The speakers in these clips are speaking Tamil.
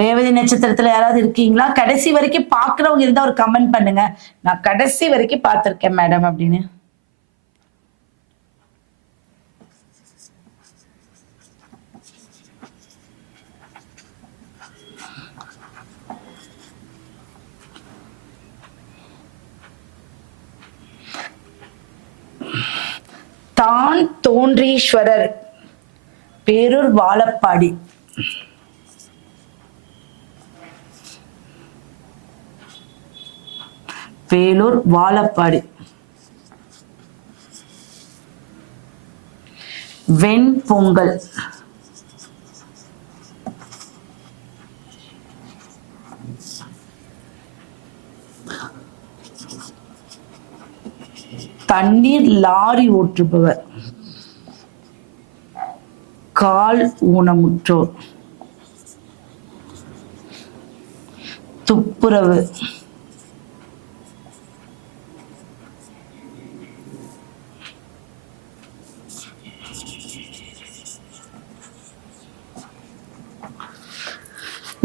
ரேவதி நட்சத்திரத்துல யாராவது இருக்கீங்களா? கடைசி வரைக்கும் பாக்குறவங்க இருந்தா ஒரு கமெண்ட் பண்ணுங்க. நான் கடைசி வரைக்கும் பார்த்திருக்கேன் மேடம் அப்படின்னு. தான் தோன்றீஸ்வரர். பேரூர் வாழப்பாடி. வேலூர் வாழப்பாடி. வெண்பொங்கல் தண்ணீர் லாரி ஓட்டுபவர். கால் ஊனமுற்றோர். துப்புரவு.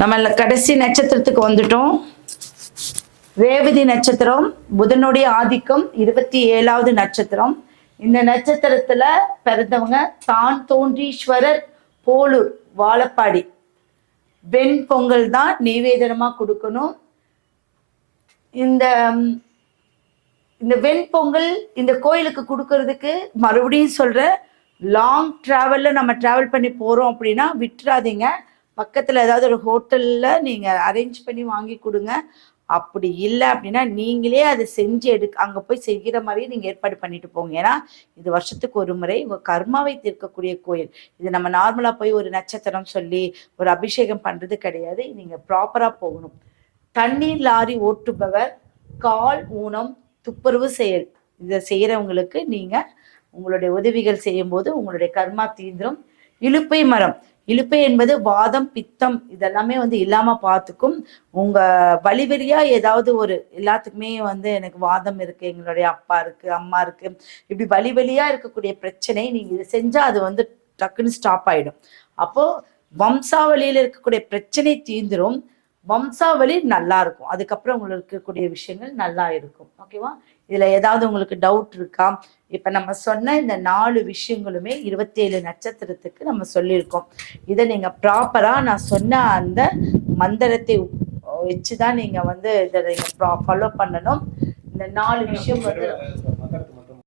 நம்ம கடைசி நட்சத்திரத்துக்கு வந்துட்டோம். ரேவதி நட்சத்திரம் புதனுடைய ஆதிக்கம் இருபத்தி ஏழாவது நட்சத்திரம். இந்த நட்சத்திரத்துல பிறந்தவங்க தான் தோன்றீஸ்வரர் போலூர் வாழப்பாடி. வெண் பொங்கல் தான் நிவேதனமா கொடுக்கணும். இந்த இந்த வெண்பொங்கல் இந்த கோயிலுக்கு கொடுக்கறதுக்கு மறுபடியும் சொல்ற லாங் டிராவல்ல நம்ம டிராவல் பண்ணி போறோம் அப்படின்னா விட்டுறாதீங்க. பக்கத்தில் ஏதாவது ஒரு ஹோட்டலில் நீங்கள் அரேஞ்ச் பண்ணி வாங்கி கொடுங்க. அப்படி இல்லை அப்படின்னா நீங்களே அதை செஞ்சு எடுக்க அங்கே போய் செய்கிற மாதிரியே நீங்கள் ஏற்பாடு பண்ணிட்டு போங்க. ஏன்னா இது வருஷத்துக்கு ஒரு முறை உங்கள் கர்மாவை தீர்க்கக்கூடிய கோயில். இது நம்ம நார்மலாக போய் ஒரு நட்சத்திரம் சொல்லி ஒரு அபிஷேகம் பண்ணுறது கிடையாது. நீங்கள் ப்ராப்பராக போகணும். தண்ணீர் லாரி ஓட்டுபவர் கால் ஊனம் துப்புரவு செயல். இதை செய்கிறவங்களுக்கு நீங்கள் உங்களுடைய உதவிகள் செய்யும்போது உங்களுடைய கர்மா தீந்திரம் இலுப்பை மரம். இலுப்பை என்பது வாதம் பித்தம் இதெல்லாமே வந்து இல்லாம பார்த்துக்கும். உங்க வழிவெறியா ஏதாவது ஒரு எல்லாத்துக்குமே வந்து எனக்கு வாதம் இருக்கு எங்களுடைய அப்பா இருக்கு அம்மா இருக்கு. இப்படி வழி வழியா இருக்கக்கூடிய பிரச்சனை நீங்க இது செஞ்சா அது வந்து டக்குன்னு ஸ்டாப் ஆயிடும். அப்போ வம்சாவளியில இருக்கக்கூடிய பிரச்சனை தீந்துரும் வம்சாவளி நல்லா இருக்கும். அதுக்கப்புறம் உங்களுக்கு இருக்கக்கூடிய விஷயங்கள் நல்லா இருக்கும். ஓகேவா இதுல ஏதாவது உங்களுக்கு டவுட் இருக்கா? இப்ப நம்ம சொன்ன இந்த நாலு விஷயங்களுமே இருபத்தி ஏழு நட்சத்திரத்துக்கு நம்ம சொல்லியிருக்கோம். இதை நீங்க ப்ராப்பரா நான் சொன்ன அந்த மந்திரத்தை வச்சுதான் நீங்க வந்து இதை நீங்க ஃபாலோ பண்ணணும். இந்த நாலு விஷயம் வந்து